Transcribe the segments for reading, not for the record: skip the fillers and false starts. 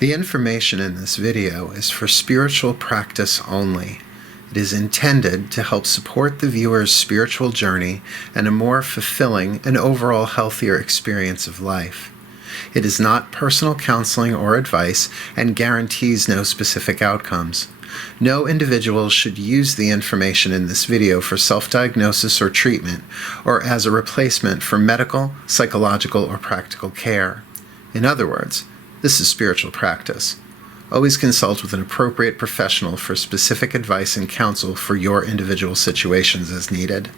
The information in this video is for spiritual practice only. It is intended to help support the viewer's spiritual journey and a more fulfilling and overall healthier experience of life. It is not personal counseling or advice and guarantees no specific outcomes. No individual should use the information in this video for self-diagnosis or treatment or as a replacement for medical, psychological, or practical care. In other words, this is spiritual practice. Always consult with an appropriate professional for specific advice and counsel for your individual situations as needed.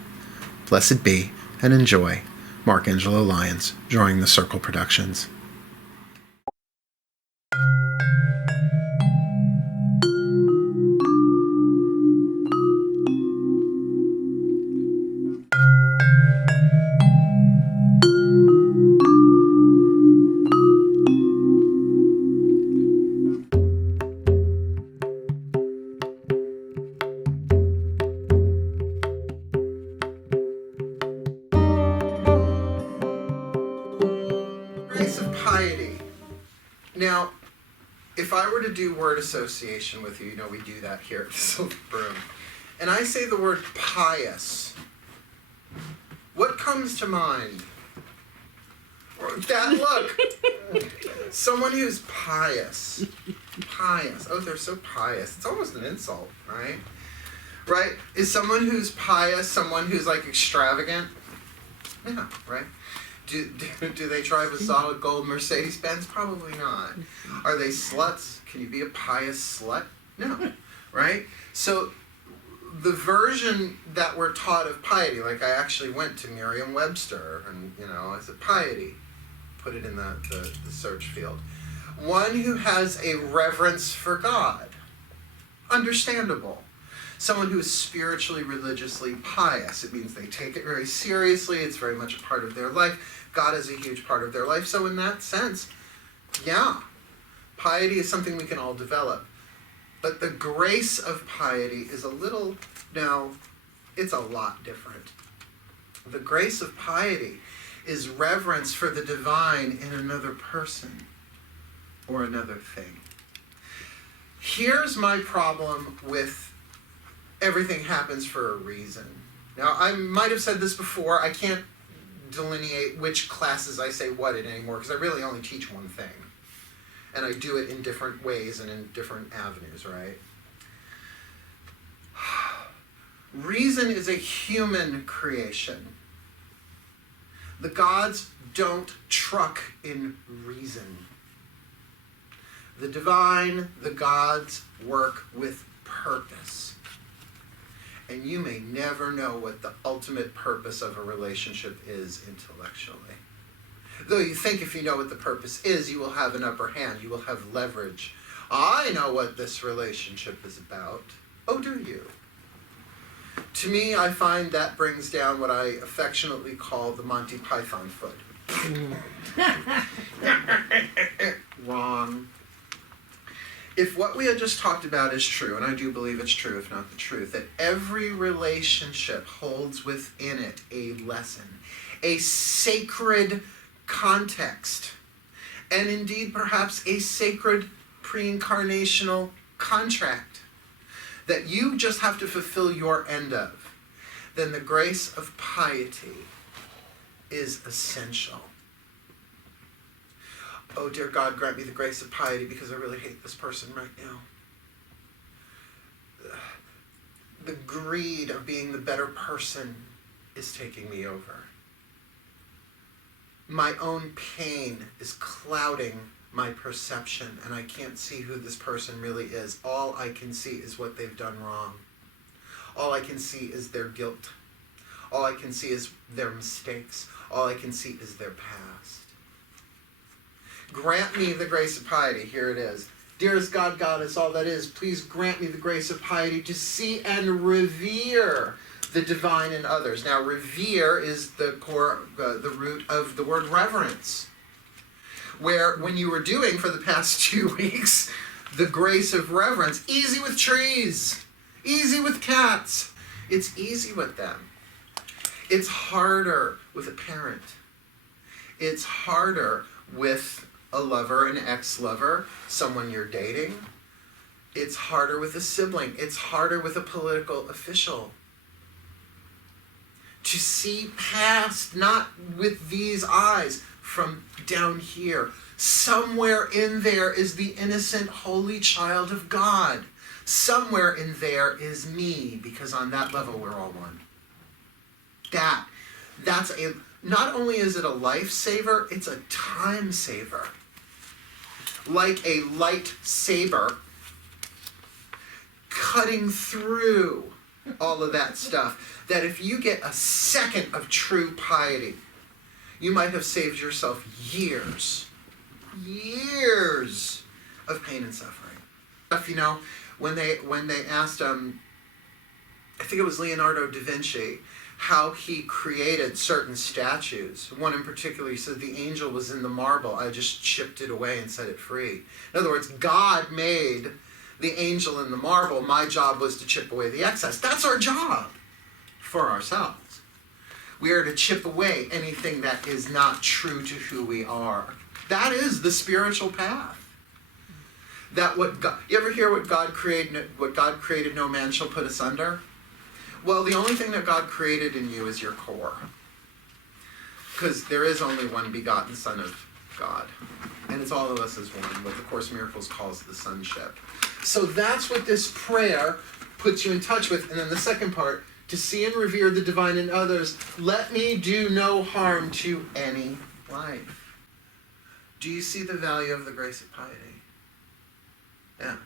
Blessed be and enjoy. Mark Angelo Lyons, Drawing the Circle Productions. Of piety. Now, if I were to do word association with you, you know we do that here at the Silver Broom, and I say the word pious, what comes to mind? That look! Someone who's pious. Pious. Oh, they're so pious. It's almost an insult, right? Right? Is someone who's pious someone who's like extravagant? Yeah, right? Do they drive a solid gold Mercedes-Benz? Probably not. Are they sluts? Can you be a pious slut? No. Right? So the version that we're taught of piety, like I actually went to Merriam-Webster and, I said piety. Put it in the search field. One who has a reverence for God. Understandable. Someone who is spiritually, religiously pious. It means they take it very seriously. It's very much a part of their life. God is a huge part of their life. So in that sense, yeah, piety is something we can all develop. But the grace of piety is it's a lot different. The grace of piety is reverence for the divine in another person or another thing. Here's my problem with everything happens for a reason. Now, I might have said this before. I can't delineate which classes I say what in anymore because I really only teach one thing. And I do it in different ways and in different avenues, right? Reason is a human creation. The gods don't truck in reason. The divine, the gods work with purpose. And you may never know what the ultimate purpose of a relationship is intellectually. Though you think if you know what the purpose is, you will have an upper hand. You will have leverage. I know what this relationship is about. Oh, do you? To me, I find that brings down what I affectionately call the Monty Python foot. Wrong. If what we had just talked about is true, and I do believe it's true, if not the truth, that every relationship holds within it a lesson, a sacred context, and indeed perhaps a sacred pre-incarnational contract that you just have to fulfill your end of, then the grace of piety is essential. Oh, dear God, grant me the grace of piety because I really hate this person right now. The greed of being the better person is taking me over. My own pain is clouding my perception, and I can't see who this person really is. All I can see is what they've done wrong. All I can see is their guilt. All I can see is their mistakes. All I can see is their past. Grant me the grace of piety. Here it is. Dearest God, Goddess, all that is, please grant me the grace of piety to see and revere the divine in others. Now, revere is the core, the root of the word reverence. Where when you were doing for the past 2 weeks, the grace of reverence, easy with trees, easy with cats. It's easy with them. It's harder with a parent. It's harder with a lover, an ex-lover, someone you're dating. It's harder with a sibling. It's harder with a political official. To see past, not with these eyes, from down here. Somewhere in there is the innocent, holy child of God. Somewhere in there is me, because on that level we're all one. Not only is it a lifesaver, it's a time saver. Like a lightsaber cutting through all of that stuff. That if you get a second of true piety, you might have saved yourself years of pain and suffering. You know, when they asked, I think it was Leonardo da Vinci, how he created certain statues. One in particular, he said the angel was in the marble. I just chipped it away and set it free. In other words, God made the angel in the marble. My job was to chip away the excess. That's our job for ourselves. We are to chip away anything that is not true to who we are. That is the spiritual path. That you ever hear what God created, no man shall put asunder? Well, the only thing that God created in you is your core. Because there is only one begotten Son of God. And it's all of us as one, what the Course in Miracles calls the sonship. So that's what this prayer puts you in touch with. And then the second part, to see and revere the divine in others, let me do no harm to any life. Do you see the value of the grace of piety? Yeah.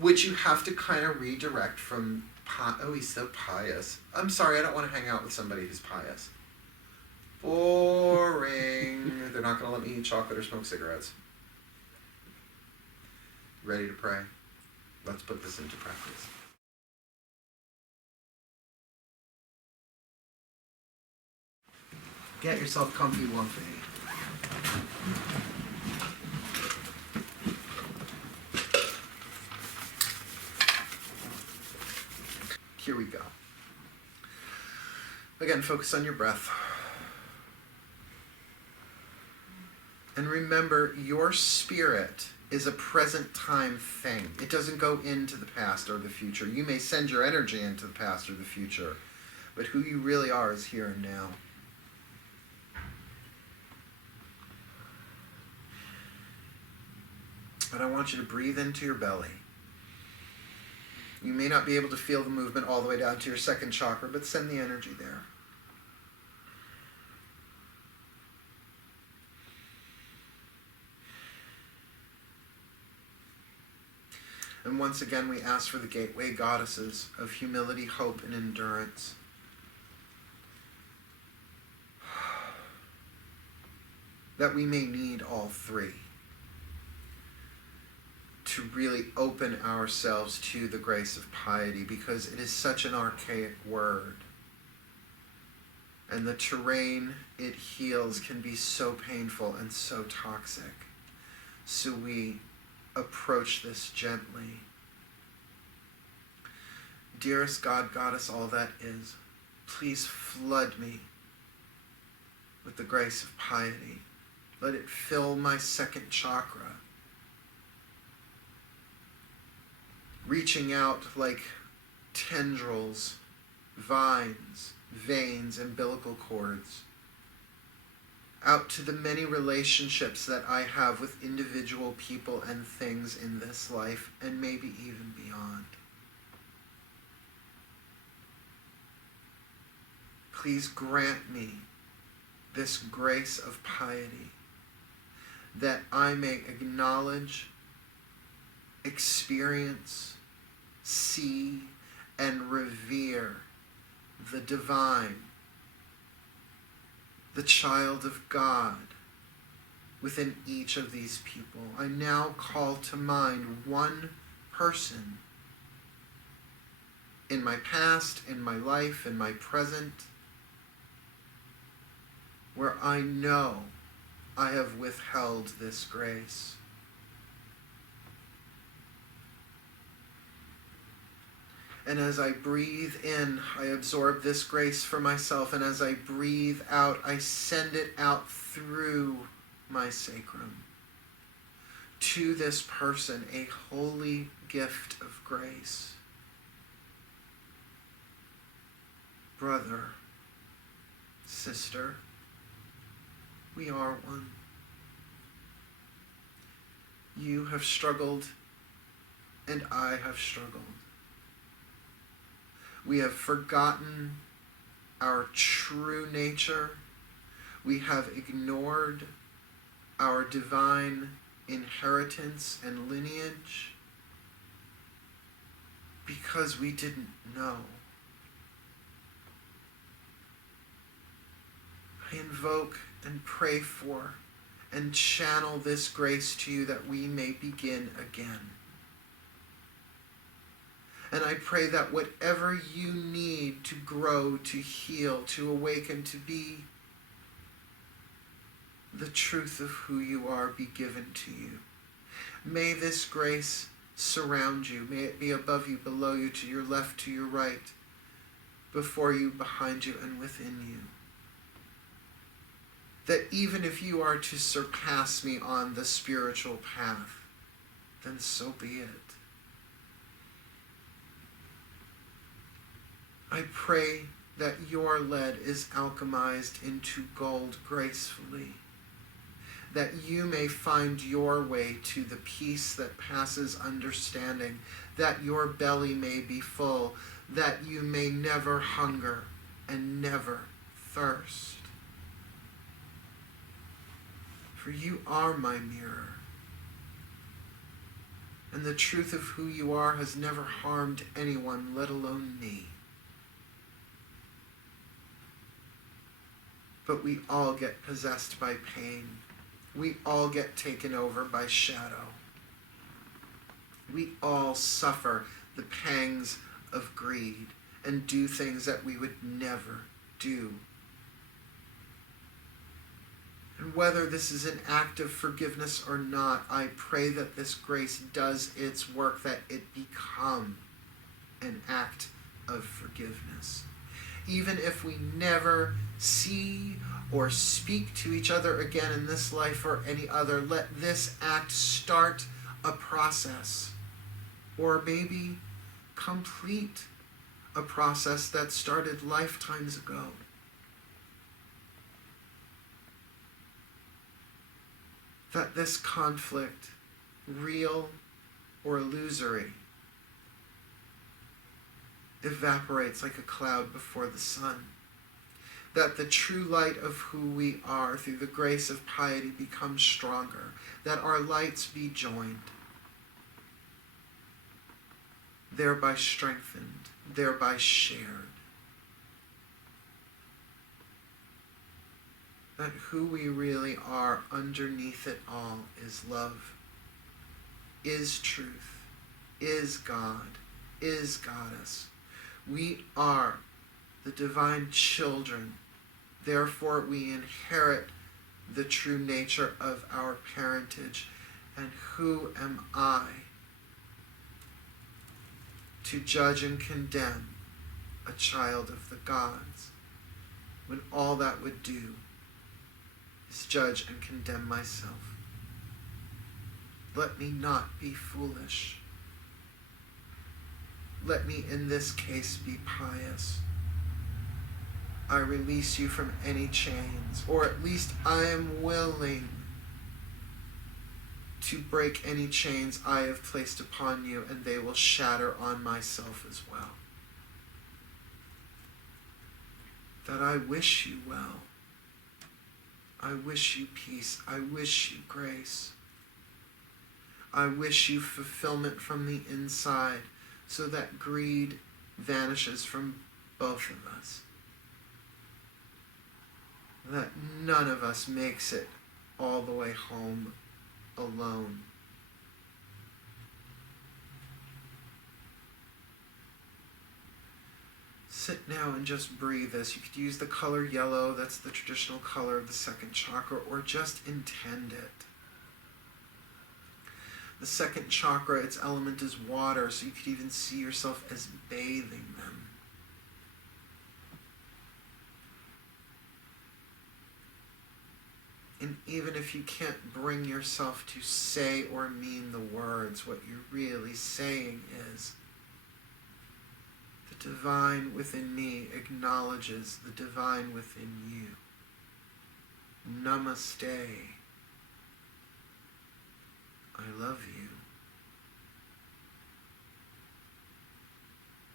Which you have to kind of redirect from, oh, he's so pious. I'm sorry, I don't want to hang out with somebody who's pious. Boring. They're not going to let me eat chocolate or smoke cigarettes. Ready to pray? Let's put this into practice. Get yourself comfy, Wumpy. Here we go. Again, focus on your breath. And remember, your spirit is a present time thing. It doesn't go into the past or the future. You may send your energy into the past or the future, but who you really are is here and now. And I want you to breathe into your belly. You may not be able to feel the movement all the way down to your second chakra, but send the energy there. And once again, we ask for the gateway goddesses of humility, hope, and endurance. That we may need all three to really open ourselves to the grace of piety, because it is such an archaic word. And the terrain it heals can be so painful and so toxic. So we approach this gently. Dearest God, Goddess, all that is, please flood me with the grace of piety. Let it fill my second chakra, reaching out like tendrils, vines, veins, umbilical cords, out to the many relationships that I have with individual people and things in this life, and maybe even beyond. Please grant me this grace of piety, that I may acknowledge, experience, see, and revere the divine, the child of God within each of these people. I now call to mind one person in my past, in my life, in my present, where I know I have withheld this grace. And as I breathe in, I absorb this grace for myself, and as I breathe out, I send it out through my sacrum. to this person a holy gift of grace. Brother, sister, we are one. You have struggled, and I have struggled. We have forgotten our true nature. We have ignored our divine inheritance and lineage because we didn't know. I invoke and pray for and channel this grace to you that we may begin again. And I pray that whatever you need to grow, to heal, to awaken, to be the truth of who you are be given to you. May this grace surround you. May it be above you, below you, to your left, to your right, before you, behind you, and within you. That even if you are to surpass me on the spiritual path, then so be it. I pray that your lead is alchemized into gold gracefully, that you may find your way to the peace that passes understanding, that your belly may be full, that you may never hunger and never thirst. For you are my mirror, and the truth of who you are has never harmed anyone, let alone me. But we all get possessed by pain. We all get taken over by shadow. We all suffer the pangs of greed and do things that we would never do. And whether this is an act of forgiveness or not, I pray that this grace does its work, that it become an act of forgiveness. Even if we never see or speak to each other again in this life or any other, let this act start a process, or maybe complete a process that started lifetimes ago. That this conflict, real or illusory, evaporates like a cloud before the sun. That the true light of who we are through the grace of piety becomes stronger. That our lights be joined, thereby strengthened, thereby shared. That who we really are underneath it all is love, is truth, is God, is Goddess. We are the divine children. Therefore, we inherit the true nature of our parentage. And who am I to judge and condemn a child of the gods, when all that would do is judge and condemn myself? Let me not be foolish. Let me in this case be pious. I release you from any chains, or at least I am willing to break any chains I have placed upon you, and they will shatter on myself as well. That I wish you well. I wish you peace. I wish you grace. I wish you fulfillment from the inside, so that greed vanishes from both of us. That none of us makes it all the way home alone. Sit now and just breathe this. You could use the color yellow, that's the traditional color of the second chakra, or just intend it. The second chakra, its element is water, so you could even see yourself as bathing them. And even if you can't bring yourself to say or mean the words, what you're really saying is, the divine within me acknowledges the divine within you. Namaste. I love you.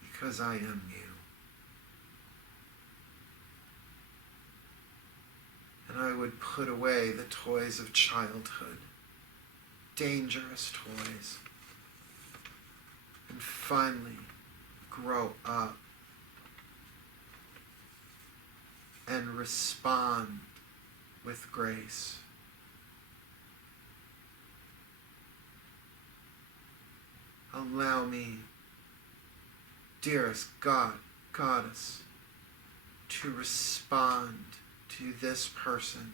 Because I am you. And I would put away the toys of childhood, dangerous toys, and finally grow up and respond with grace. Allow me, dearest God, Goddess, to respond to this person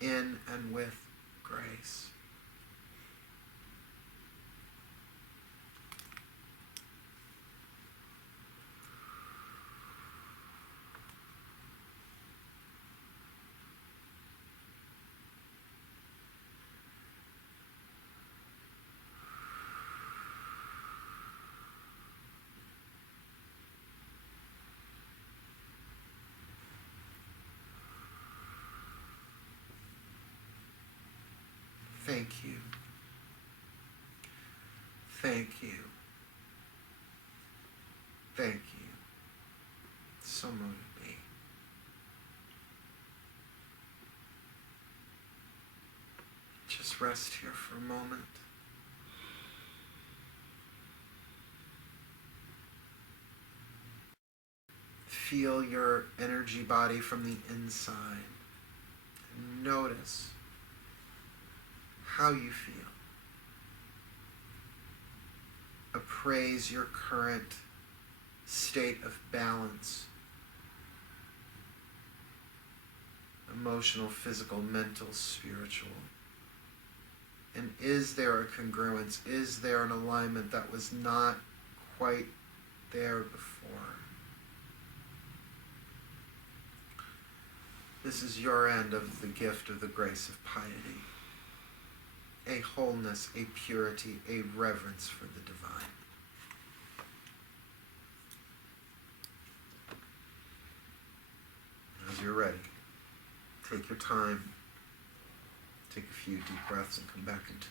in and with grace. Thank you. Thank you. Thank you. So moving me. Just rest here for a moment. Feel your energy body from the inside. And notice how you feel. Appraise your current state of balance. Emotional, physical, mental, spiritual. And is there a congruence? Is there an alignment that was not quite there before? This is your end of the gift of the grace of piety. A wholeness, a purity, a reverence for the divine. As you're ready, take your time, take a few deep breaths and come back into